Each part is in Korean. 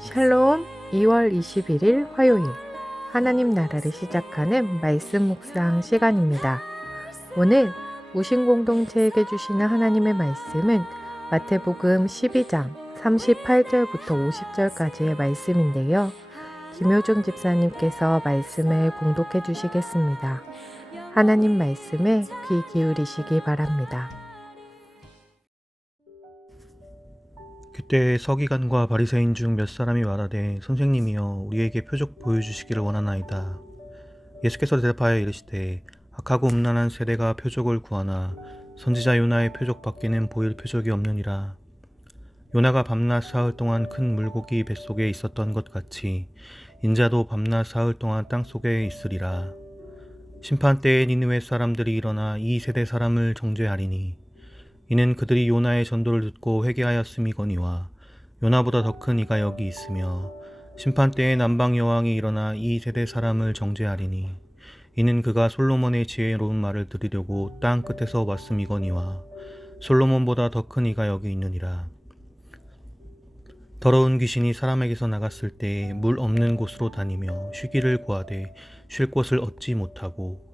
샬롬 2월 21일 화요일 하나님 나라를 시작하는 말씀 묵상 시간입니다. 오늘 우신 공동체에게 주시는 하나님의 말씀은 마태복음 12장 38절부터 50절까지의 말씀인데요. 김효중 집사님께서 말씀을 봉독해 주시겠습니다. 하나님 말씀에 귀 기울이시기 바랍니다. 그때 서기관과 바리새인 중 몇 사람이 말하되 선생님이여 우리에게 표적 보여주시기를 원하나이다. 예수께서 대답하여 이르시되 악하고 음란한 세대가 표적을 구하나 선지자 요나의 표적 밖에는 보일 표적이 없느니라. 요나가 밤낮 사흘 동안 큰 물고기 뱃속에 있었던 것 같이 인자도 밤낮 사흘 동안 땅 속에 있으리라. 심판 때에 니느웨 사람들이 일어나 이 세대 사람을 정죄하리니 이는 그들이 요나의 전도를 듣고 회개하였음이거니와 요나보다 더 큰 이가 여기 있으며 심판 때에 남방 여왕이 일어나 이 세대 사람을 정죄하리니 이는 그가 솔로몬의 지혜로운 말을 들으려고 땅 끝에서 왔음이거니와 솔로몬보다 더 큰 이가 여기 있느니라. 더러운 귀신이 사람에게서 나갔을 때에 물 없는 곳으로 다니며 쉬기를 구하되 쉴 곳을 얻지 못하고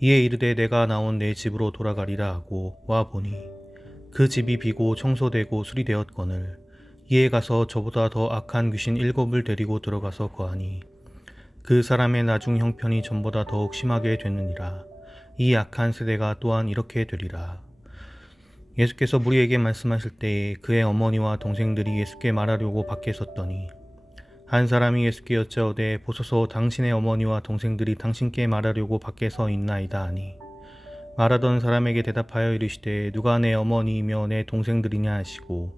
이에 이르되 내가 나온 내 집으로 돌아가리라 하고 와 보니 그 집이 비고 청소되고 수리되었거늘 이에 가서 저보다 더 악한 귀신 일곱을 데리고 들어가서 거하니 그 사람의 나중 형편이 전보다 더욱 심하게 됐느니라. 이 악한 세대가 또한 이렇게 되리라. 예수께서 무리에게 말씀하실 때에 그의 어머니와 동생들이 예수께 말하려고 밖에 섰더니 한 사람이 예수께 여짜오되 보소서 당신의 어머니와 동생들이 당신께 말하려고 밖에 서 있나이다 하니 말하던 사람에게 대답하여 이르시되 누가 내 어머니이며 내 동생들이냐 하시고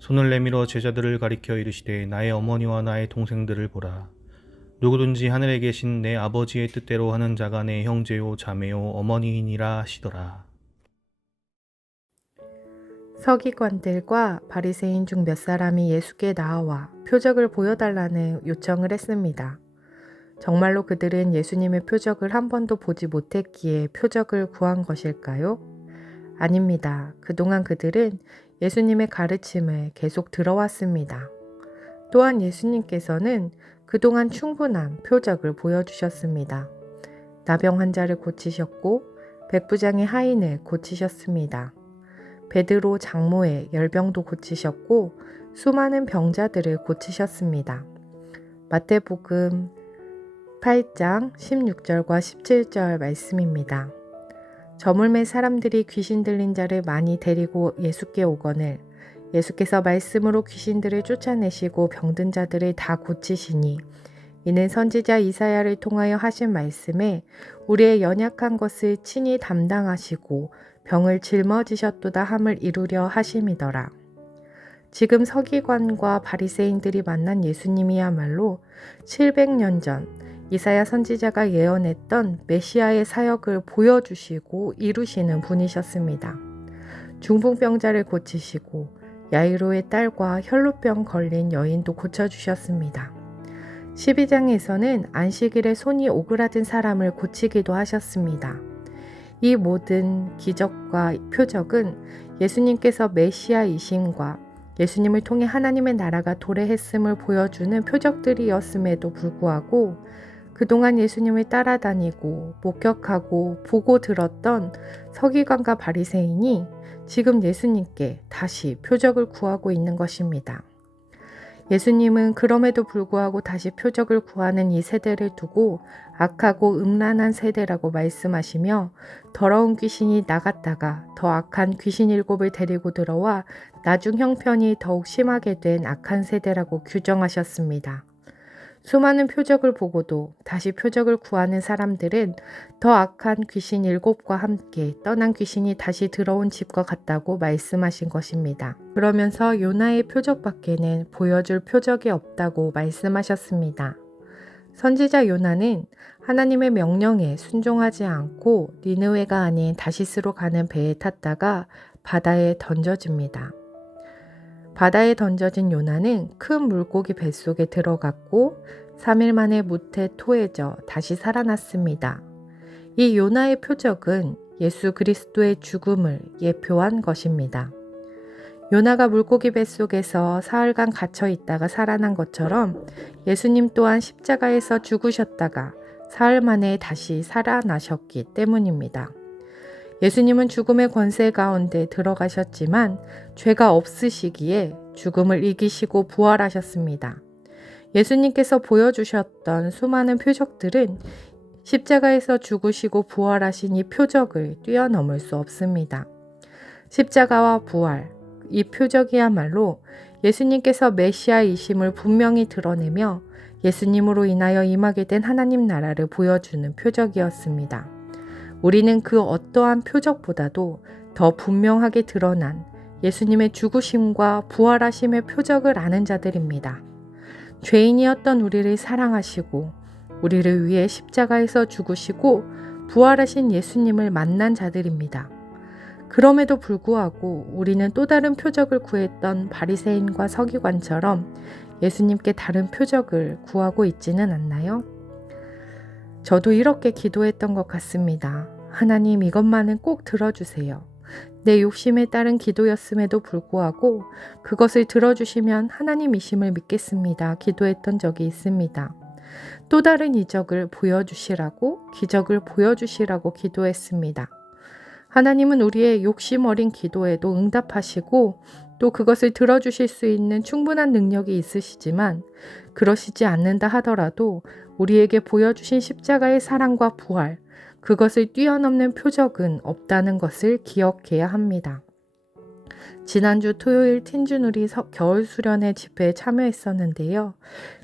손을 내밀어 제자들을 가리켜 이르시되 나의 어머니와 나의 동생들을 보라 누구든지 하늘에 계신 내 아버지의 뜻대로 하는 자가 내 형제요 자매요 어머니이니라 하시더라 서기관들과 바리새인 중 몇 사람이 예수께 나와 표적을 보여달라는 요청을 했습니다. 정말로 그들은 예수님의 표적을 한 번도 보지 못했기에 표적을 구한 것일까요? 아닙니다. 그동안 그들은 예수님의 가르침을 계속 들어왔습니다. 또한 예수님께서는 그동안 충분한 표적을 보여주셨습니다. 나병 환자를 고치셨고 백부장의 하인을 고치셨습니다. 베드로 장모의 열병도 고치셨고 수많은 병자들을 고치셨습니다. 마태복음 8장 16절과 17절 말씀입니다. 저물매 사람들이 귀신 들린 자를 많이 데리고 예수께 오거늘 예수께서 말씀으로 귀신들을 쫓아내시고 병든 자들을 다 고치시니 이는 선지자 이사야를 통하여 하신 말씀에 우리의 연약한 것을 친히 담당하시고 병을 짊어지셨도다 함을 이루려 하심이더라. 지금 서기관과 바리새인들이 만난 예수님이야말로 700년 전 이사야 선지자가 예언했던 메시아의 사역을 보여주시고 이루시는 분이셨습니다. 중풍병자를 고치시고 야이로의 딸과 혈루병 걸린 여인도 고쳐주셨습니다. 12장에서는 안식일에 손이 오그라든 사람을 고치기도 하셨습니다. 이 모든 기적과 표적은 예수님께서 메시아이심과 예수님을 통해 하나님의 나라가 도래했음을 보여주는 표적들이었음에도 불구하고 그동안 예수님을 따라다니고 목격하고 보고 들었던 서기관과 바리새인이 지금 예수님께 다시 표적을 구하고 있는 것입니다. 예수님은 그럼에도 불구하고 다시 표적을 구하는 이 세대를 두고 악하고 음란한 세대라고 말씀하시며 더러운 귀신이 나갔다가 더 악한 귀신 일곱을 데리고 들어와 나중 형편이 더욱 심하게 된 악한 세대라고 규정하셨습니다. 수많은 표적을 보고도 다시 표적을 구하는 사람들은 더 악한 귀신 일곱과 함께 떠난 귀신이 다시 들어온 집과 같다고 말씀하신 것입니다. 그러면서 요나의 표적 밖에는 보여줄 표적이 없다고 말씀하셨습니다. 선지자 요나는 하나님의 명령에 순종하지 않고 니느웨가 아닌 다시스로 가는 배에 탔다가 바다에 던져집니다. 바다에 던져진 요나는 큰 물고기 뱃속에 들어갔고 3일 만에 무태 토해져 다시 살아났습니다. 이 요나의 표적은 예수 그리스도의 죽음을 예표한 것입니다. 요나가 물고기 뱃속에서 사흘간 갇혀 있다가 살아난 것처럼 예수님 또한 십자가에서 죽으셨다가 사흘 만에 다시 살아나셨기 때문입니다. 예수님은 죽음의 권세 가운데 들어가셨지만 죄가 없으시기에 죽음을 이기시고 부활하셨습니다. 예수님께서 보여주셨던 수많은 표적들은 십자가에서 죽으시고 부활하신 이 표적을 뛰어넘을 수 없습니다. 십자가와 부활, 이 표적이야말로 예수님께서 메시아이심을 분명히 드러내며 예수님으로 인하여 임하게 된 하나님 나라를 보여주는 표적이었습니다. 우리는 그 어떠한 표적보다도 더 분명하게 드러난 예수님의 죽으심과 부활하심의 표적을 아는 자들입니다. 죄인이었던 우리를 사랑하시고 우리를 위해 십자가에서 죽으시고 부활하신 예수님을 만난 자들입니다. 그럼에도 불구하고 우리는 또 다른 표적을 구했던 바리새인과 서기관처럼 예수님께 다른 표적을 구하고 있지는 않나요? 저도 이렇게 기도했던 것 같습니다. 하나님 이것만은 꼭 들어주세요. 내 욕심에 따른 기도였음에도 불구하고 그것을 들어주시면 하나님이심을 믿겠습니다. 기도했던 적이 있습니다. 또 다른 이적을 보여주시라고 기적을 보여주시라고 기도했습니다. 하나님은 우리의 욕심 어린 기도에도 응답하시고 또 그것을 들어주실 수 있는 충분한 능력이 있으시지만 그러시지 않는다 하더라도 우리에게 보여주신 십자가의 사랑과 부활, 그것을 뛰어넘는 표적은 없다는 것을 기억해야 합니다. 지난주 토요일 tin주누리 겨울 수련회 집회에 참여했었는데요.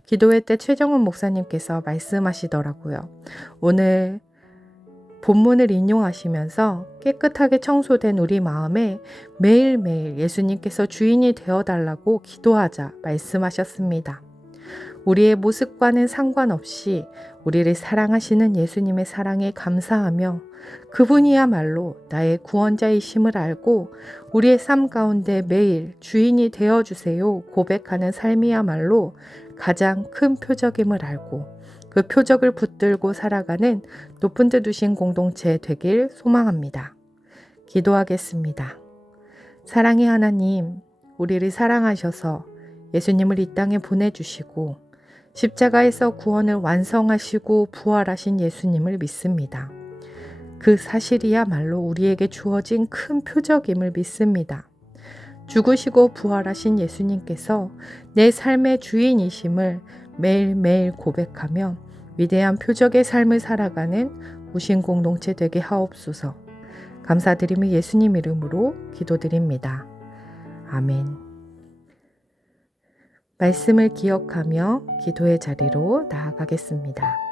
기도회 때 최정훈 목사님께서 말씀하시더라고요. 오늘 본문을 인용하시면서 깨끗하게 청소된 우리 마음에 매일매일 예수님께서 주인이 되어 달라고 기도하자 말씀하셨습니다. 우리의 모습과는 상관없이 우리를 사랑하시는 예수님의 사랑에 감사하며 그분이야말로 나의 구원자이심을 알고 우리의 삶 가운데 매일 주인이 되어 주세요 고백하는 삶이야말로 가장 큰 표적임을 알고 그 표적을 붙들고 살아가는 높은 데 두신 공동체 되길 소망합니다. 기도하겠습니다. 사랑의 하나님, 우리를 사랑하셔서 예수님을 이 땅에 보내주시고 십자가에서 구원을 완성하시고 부활하신 예수님을 믿습니다. 그 사실이야말로 우리에게 주어진 큰 표적임을 믿습니다. 죽으시고 부활하신 예수님께서 내 삶의 주인이심을 매일매일 고백하며 위대한 표적의 삶을 살아가는 우신 공동체 되게 하옵소서. 감사드리며 예수님 이름으로 기도드립니다. 아멘. 말씀을 기억하며 기도의 자리로 나아가겠습니다.